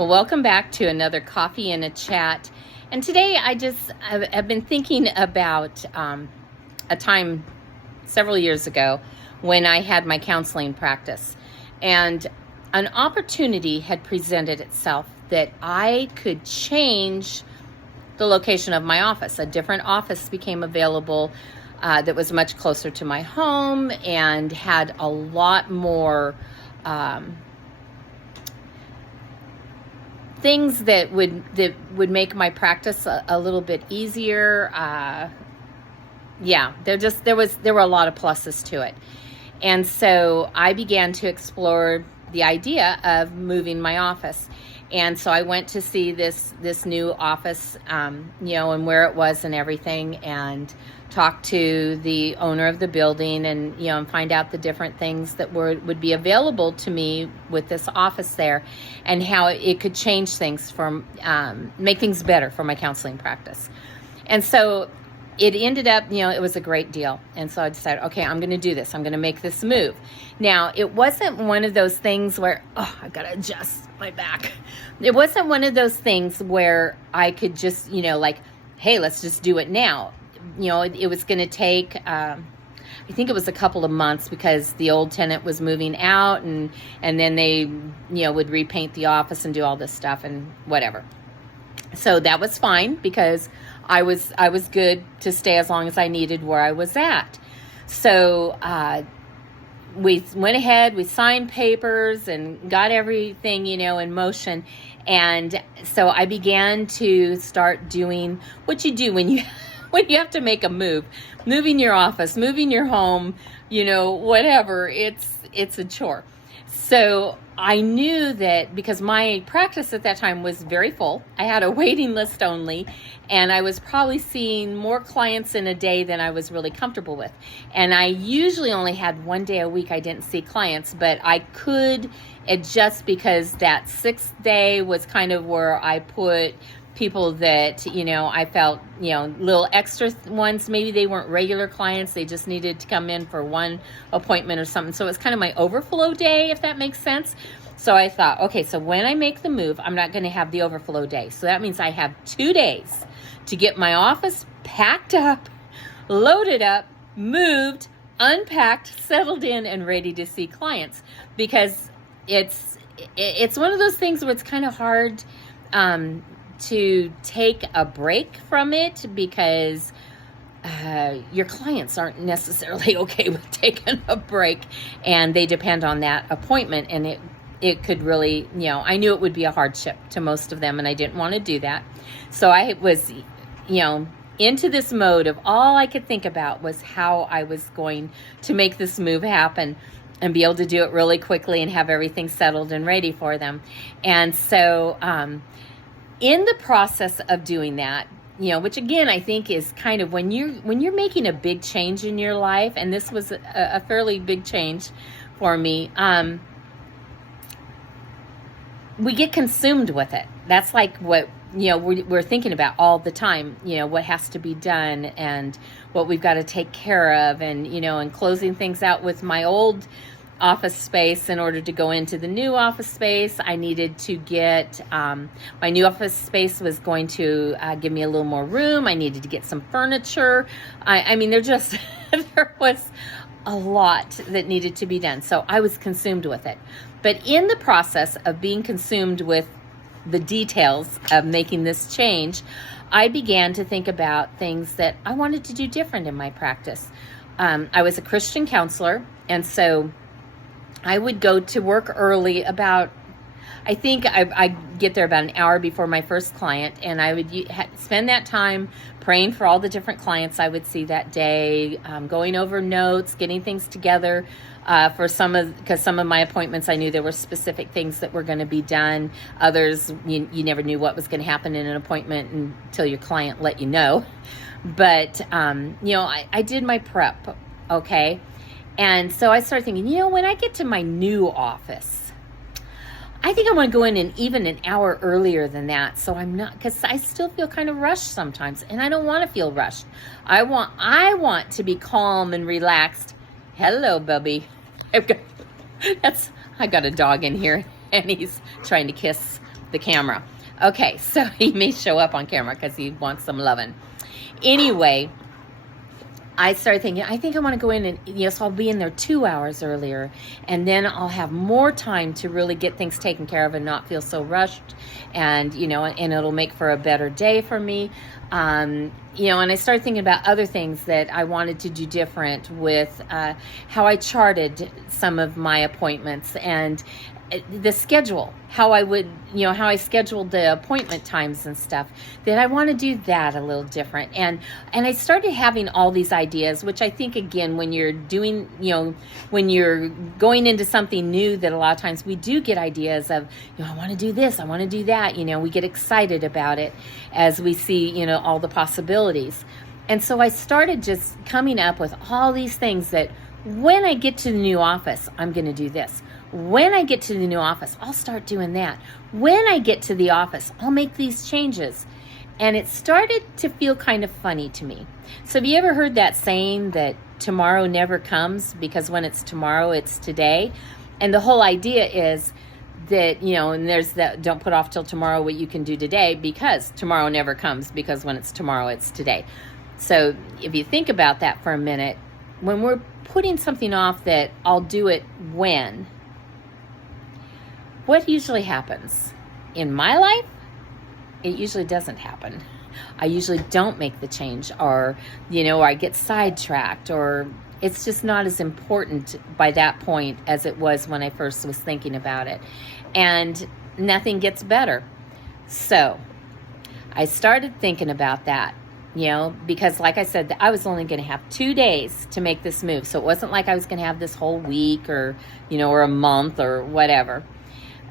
Well, welcome back to another Coffee and a Chat. And today I've been thinking about a time several years ago when I had my counseling practice. And an opportunity had presented itself that I could change the location of my office. A different office became available that was much closer to my home and had a lot more things that would make my practice a little bit easier. There were a lot of pluses to it. And so I began to explore the idea of moving my office. And so I went to see this new office, and where it was and everything, and talk to the owner of the building and, and find out the different things that would be available to me with this office there and how it could change things make things better for my counseling practice. And so it ended up, it was a great deal. And so I decided, okay, I'm going to do this. I'm going to make this move. Now, it wasn't one of those things where, I've got to adjust my back. It wasn't one of those things where I could just, hey, let's just do it now. It was going to take, I think it was a couple of months because the old tenant was moving out and then they, would repaint the office and do all this stuff and whatever. So that was fine because I was good to stay as long as I needed where I was at. So we went ahead, we signed papers and got everything, in motion. And so I began to start doing what you do when you have to make a move, moving your office, moving your home, whatever, it's a chore. So I knew that because my practice at that time was very full, I had a waiting list only, and I was probably seeing more clients in a day than I was really comfortable with. And I usually only had one day a week I didn't see clients, but I could adjust because that sixth day was kind of where I put people that, I felt, little extra ones. Maybe they weren't regular clients. They just needed to come in for one appointment or something. So it's kind of my overflow day, if that makes sense. So I thought, okay, so when I make the move, I'm not going to have the overflow day. So that means I have 2 days to get my office packed up, loaded up, moved, unpacked, settled in, and ready to see clients. Because it's one of those things where it's kind of hard to take a break from it because your clients aren't necessarily okay with taking a break, and they depend on that appointment, and it could really, I knew it would be a hardship to most of them, and I didn't want to do that. So I was, into this mode of all I could think about was how I was going to make this move happen and be able to do it really quickly and have everything settled and ready for them. And so in the process of doing that, which again, I think is kind of when you're making a big change in your life, and this was a fairly big change for me, we get consumed with it. That's like what, we're thinking about all the time, what has to be done and what we've got to take care of and closing things out with my old office space in order to go into the new office space. I needed to get, my new office space was going to give me a little more room. I needed to get some furniture. I mean, there was a lot that needed to be done. So I was consumed with it. But in the process of being consumed with the details of making this change, I began to think about things that I wanted to do different in my practice. I was a Christian counselor, and so I would go to work early I think I get there about an hour before my first client, and I would spend that time praying for all the different clients I would see that day, going over notes, getting things together because some of my appointments I knew there were specific things that were going to be done. Others, you never knew what was going to happen in an appointment until your client let you know. But, I did my prep, okay? And so I started thinking, when I get to my new office, I think I want to go in even an hour earlier than that. So I'm not, because I still feel kind of rushed sometimes, and I don't want to feel rushed. I want to be calm and relaxed. Hello, Bubby. I got a dog in here, and he's trying to kiss the camera. Okay, so he may show up on camera because he wants some loving. Anyway, I started thinking, I think I want to go in and, so I'll be in there 2 hours earlier, and then I'll have more time to really get things taken care of and not feel so rushed, and, and it'll make for a better day for me. And I started thinking about other things that I wanted to do different with how I charted some of my appointments and the schedule, how I scheduled the appointment times and stuff, that I want to do that a little different. And I started having all these ideas, which I think, again, when you're doing, when you're going into something new, that a lot of times we do get ideas of, I want to do this, I want to do that. We get excited about it as we see, all the possibilities. And so I started just coming up with all these things that when I get to the new office, I'm going to do this. When I get to the new office, I'll start doing that. When I get to the office, I'll make these changes. And it started to feel kind of funny to me. So have you ever heard that saying that tomorrow never comes, because when it's tomorrow, it's today? And the whole idea is that, and there's that, don't put off till tomorrow what you can do today, because tomorrow never comes, because when it's tomorrow, it's today. So if you think about that for a minute, when we're putting something off that I'll do it when, what usually happens? In my life, it usually doesn't happen. I usually don't make the change, or, or I get sidetracked, or it's just not as important by that point as it was when I first was thinking about it. And nothing gets better. So I started thinking about that, because like I said, I was only going to have 2 days to make this move. So it wasn't like I was going to have this whole week or, or a month or whatever.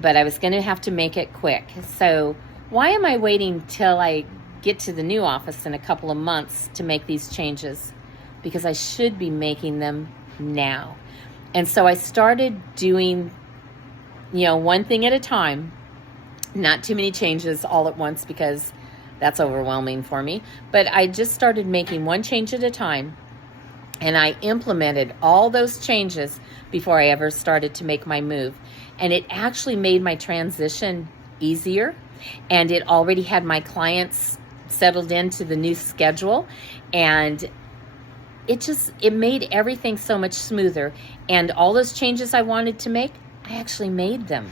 But I was going to have to make it quick. So why am I waiting till I get to the new office in a couple of months to make these changes? Because I should be making them now. And so I started doing, one thing at a time, not too many changes all at once, because that's overwhelming for me. But I just started making one change at a time. And I implemented all those changes before I ever started to make my move. And it actually made my transition easier. And it already had my clients settled into the new schedule. And it made everything so much smoother. And all those changes I wanted to make, I actually made them.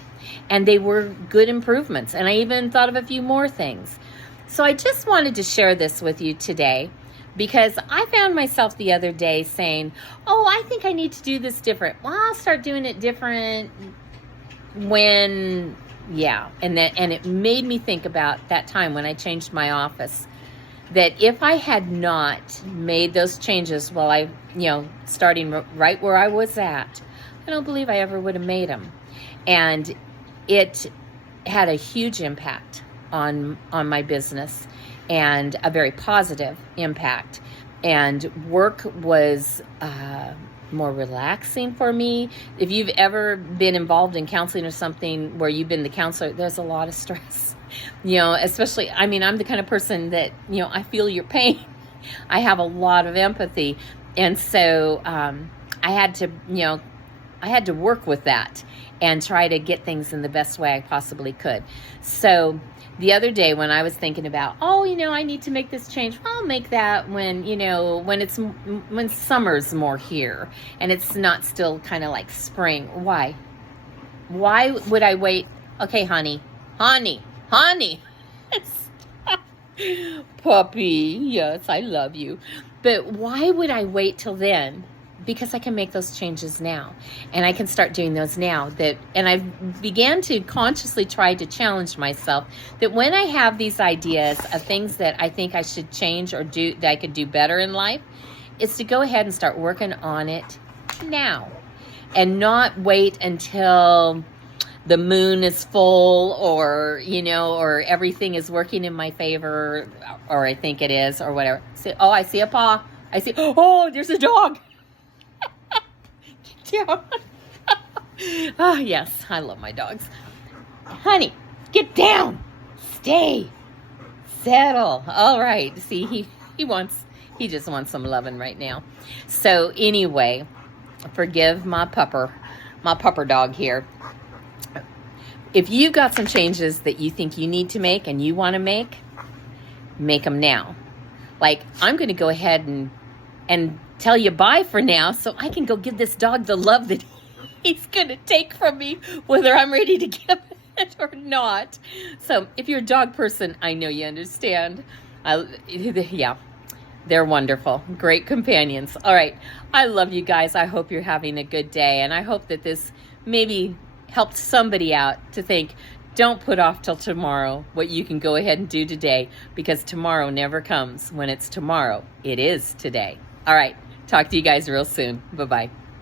And they were good improvements. And I even thought of a few more things. So I just wanted to share this with you today, because I found myself the other day saying, I think I need to do this different. Well, I'll start doing it different when, and it made me think about that time when I changed my office, that if I had not made those changes while I, starting right where I was at, I don't believe I ever would have made them. And it had a huge impact on my business, and a very positive impact. And work was more relaxing for me. If you've ever been involved in counseling or something where you've been the counselor, there's a lot of stress. Especially, I'm the kind of person that, I feel your pain. I have a lot of empathy. And so I had to work with that and try to get things in the best way I possibly could. So the other day when I was thinking about, I need to make this change, I'll make that when summer's more here and it's not still kind of like spring. Why would I wait? Okay, honey. Puppy, yes, I love you. But why would I wait till then? Because I can make those changes now, and I can start doing those now. And I began to consciously try to challenge myself that when I have these ideas of things that I think I should change or do, that I could do better in life, is to go ahead and start working on it now, and not wait until the moon is full, or everything is working in my favor, or I think it is, or whatever. So, I see a paw. There's a dog. Yeah. Yes, I love my dogs. Honey, get down. Stay. Settle. All right. See, he just wants some loving right now. So anyway, forgive my pupper dog here. if you've got some changes that you think you need to make and you want to make them now. Like, I'm going to go ahead and tell you bye for now so I can go give this dog the love that he's going to take from me, whether I'm ready to give it or not. So if you're a dog person, I know you understand. Yeah, they're wonderful. Great companions. All right. I love you guys. I hope you're having a good day. And I hope that this maybe helped somebody out to think, don't put off till tomorrow what you can go ahead and do today, because tomorrow never comes. When it's tomorrow, it is today. All right. Talk to you guys real soon. Bye-bye.